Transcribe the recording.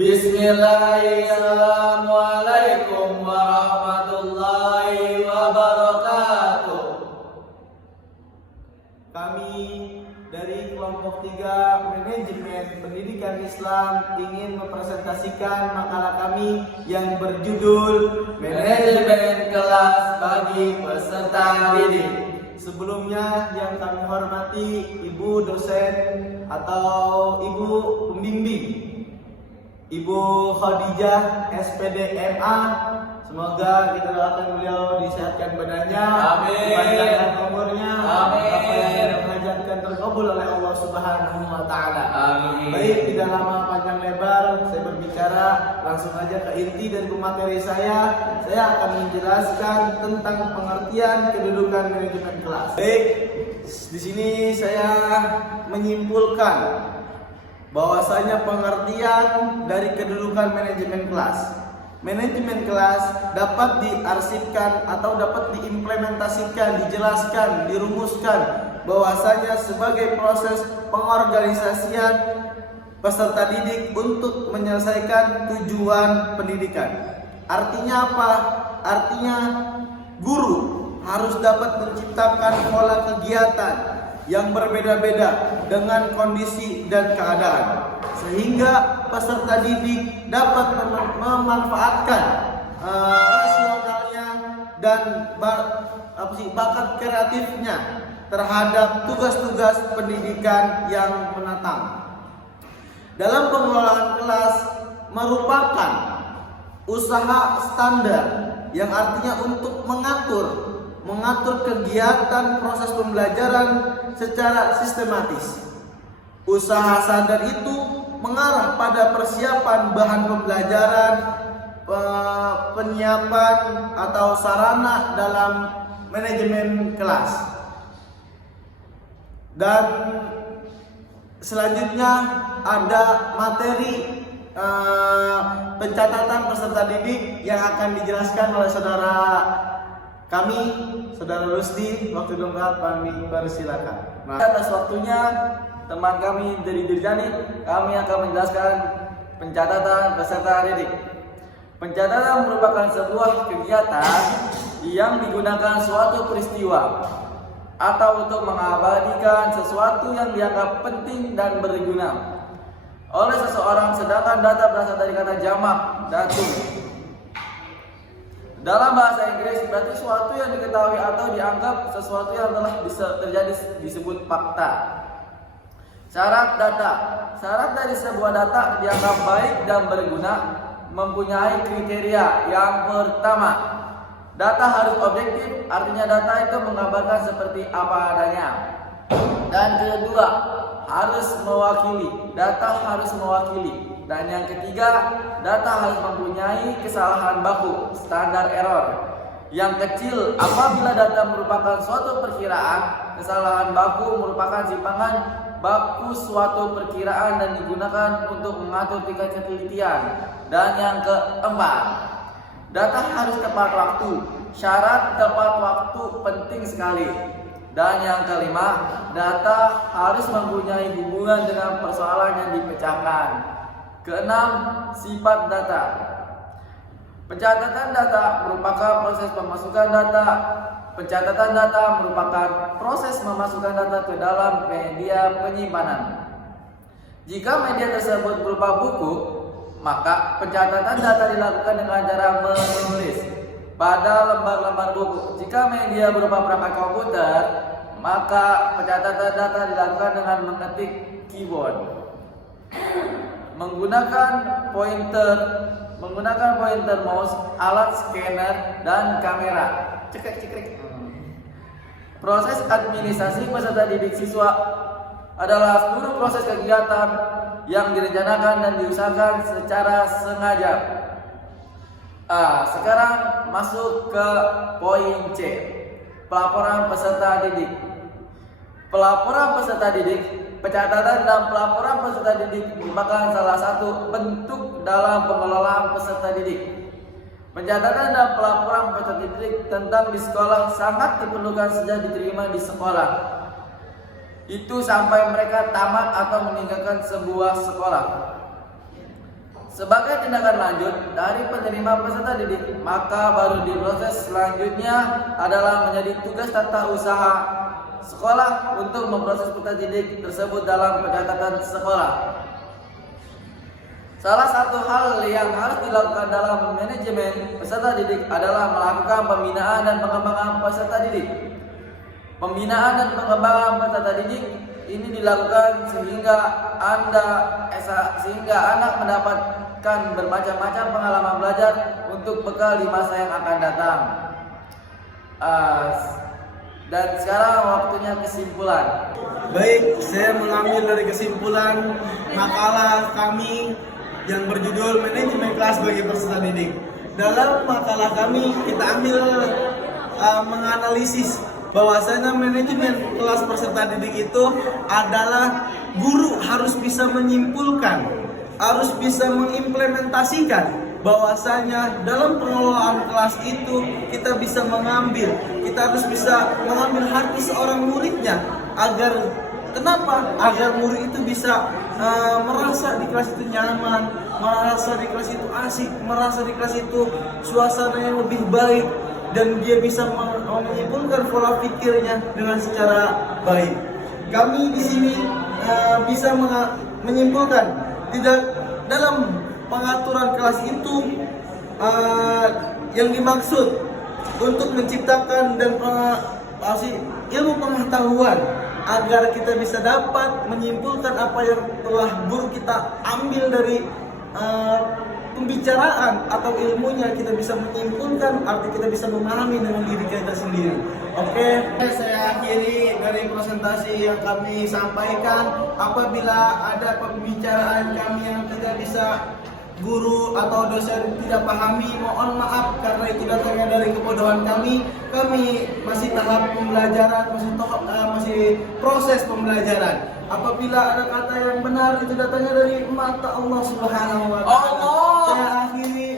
Bismillahirrahmanirrahim warahmatullahi wabarakatuh. Kami dari kelompok 3 Manajemen Pendidikan Islam ingin mempresentasikan makalah kami yang berjudul Manajemen Kelas bagi Peserta Didik. Sebelumnya yang kami hormati Ibu dosen atau Ibu pembimbing Ibu Khadijah SPD MA, semoga kita doakan beliau disehatkan badannya, dipanjangkan umurnya, apa yang menghajatkan terkabul oleh Allah Subhanahu wa taala. Amin. Baik, tidak lama panjang lebar saya berbicara, langsung aja ke inti dan ke materi saya. Saya akan menjelaskan tentang pengertian kedudukan manajemen kelas. Baik, di sini saya menyimpulkan bahwasanya pengertian dari kedudukan manajemen kelas. Manajemen kelas dapat diarsipkan atau dapat diimplementasikan, dijelaskan, dirumuskan bahwasanya sebagai proses pengorganisasian peserta didik untuk menyelesaikan tujuan pendidikan. Artinya apa? Artinya guru harus dapat menciptakan pola kegiatan yang berbeda-beda dengan kondisi dan keadaan, sehingga peserta didik dapat memanfaatkan rasionalnya dan bakat kreatifnya terhadap tugas-tugas pendidikan yang menatang. Dalam pengelolaan kelas merupakan usaha standar yang artinya untuk mengatur kegiatan proses pembelajaran secara sistematis. Usaha standar itu mengarah pada persiapan bahan pembelajaran, penyiapan atau sarana dalam manajemen kelas. Dan selanjutnya ada materi pencatatan peserta didik yang akan dijelaskan oleh saudara kami, Saudara Rusdi. Waktu lengkap kami persilakan. Atas waktunya teman kami dari Dirjani, kami akan menjelaskan pencatatan peserta didik. Pencatatan merupakan sebuah kegiatan yang digunakan suatu peristiwa atau untuk mengabadikan sesuatu yang dianggap penting dan berguna oleh seseorang, sedangkan data berasal dari kata jamak, datum. Dalam bahasa Inggris berarti sesuatu yang diketahui atau dianggap sesuatu yang telah bisa terjadi disebut fakta. Syarat data. Syarat dari sebuah data dianggap baik dan berguna mempunyai kriteria. Yang pertama, data harus objektif, artinya data itu menggambarkan seperti apa adanya. Dan kedua, harus mewakili. Data harus mewakili. Dan yang ketiga, data harus mempunyai kesalahan baku, standar error yang kecil apabila data merupakan suatu perkiraan. Kesalahan baku merupakan simpangan baku suatu perkiraan dan digunakan untuk mengatur tingkat ketelitian. Dan yang keempat, data harus tepat waktu. Syarat tepat waktu penting sekali. Dan yang kelima, data harus mempunyai hubungan dengan persoalan yang dipecahkan. Keenam, sifat data. Pencatatan data merupakan proses pemasukan data. Pencatatan data merupakan proses memasukkan data ke dalam media penyimpanan. Jika media tersebut berupa buku, maka pencatatan data dilakukan dengan cara menulis pada lembar-lembar buku. Jika media berupa perangkat komputer, maka pencatatan data dilakukan dengan mengetik keyboard. Menggunakan pointer mouse, alat scanner, dan kamera. Cekrek. Proses administrasi peserta didik siswa adalah seluruh proses kegiatan yang direncanakan dan diusahakan secara sengaja. Sekarang masuk ke poin C, pelaporan peserta didik. Pelaporan peserta didik. Pencatatan dan pelaporan peserta didik merupakan salah satu bentuk dalam pengelolaan peserta didik. Pencatatan dan pelaporan peserta didik tentang di sekolah sangat diperlukan sejak diterima di sekolah. Itu sampai mereka tamat atau meninggalkan sebuah sekolah. Sebagai tindakan lanjut dari penerima peserta didik, maka baru di proses selanjutnya adalah menjadi tugas tata usaha sekolah untuk memproses peserta didik tersebut dalam pencatatan sekolah. Salah satu hal yang harus dilakukan dalam manajemen peserta didik adalah melakukan pembinaan dan pengembangan peserta didik. Pembinaan dan pengembangan peserta didik ini dilakukan sehingga anak mendapatkan bermacam-macam pengalaman belajar untuk bekal di masa yang akan datang. Dan sekarang waktunya kesimpulan. Baik, saya mengambil dari kesimpulan makalah kami yang berjudul Manajemen Kelas bagi Peserta Didik. Dalam makalah kami kita ambil menganalisis bahwasanya manajemen kelas peserta didik itu adalah guru harus bisa menyimpulkan, harus bisa mengimplementasikan bahwasanya dalam pengelolaan kelas itu kita harus bisa mengambil hati seorang muridnya agar agar murid itu bisa merasa di kelas itu nyaman, merasa di kelas itu asik, merasa di kelas itu suasana yang lebih baik, dan dia bisa menyimpulkan pola pikirnya dengan secara baik. Kami di sini bisa menyimpulkan tidak dalam pengaturan kelas itu yang dimaksud untuk menciptakan dan ilmu pengetahuan agar kita bisa dapat menyimpulkan apa yang telah guru kita ambil dari pembicaraan atau ilmunya, kita bisa menyimpulkan, arti kita bisa memahami dengan diri kita sendiri. Oke, saya akhiri dari presentasi yang kami sampaikan. Apabila ada pembicaraan kami yang tidak bisa guru atau dosen tidak pahami, mohon maaf karena itu datangnya dari kebodohan kami. Kami masih tahap pembelajaran, masih proses pembelajaran. Apabila ada kata yang benar itu datangnya dari mata Allah Subhanahu wa taala. Saya akhiri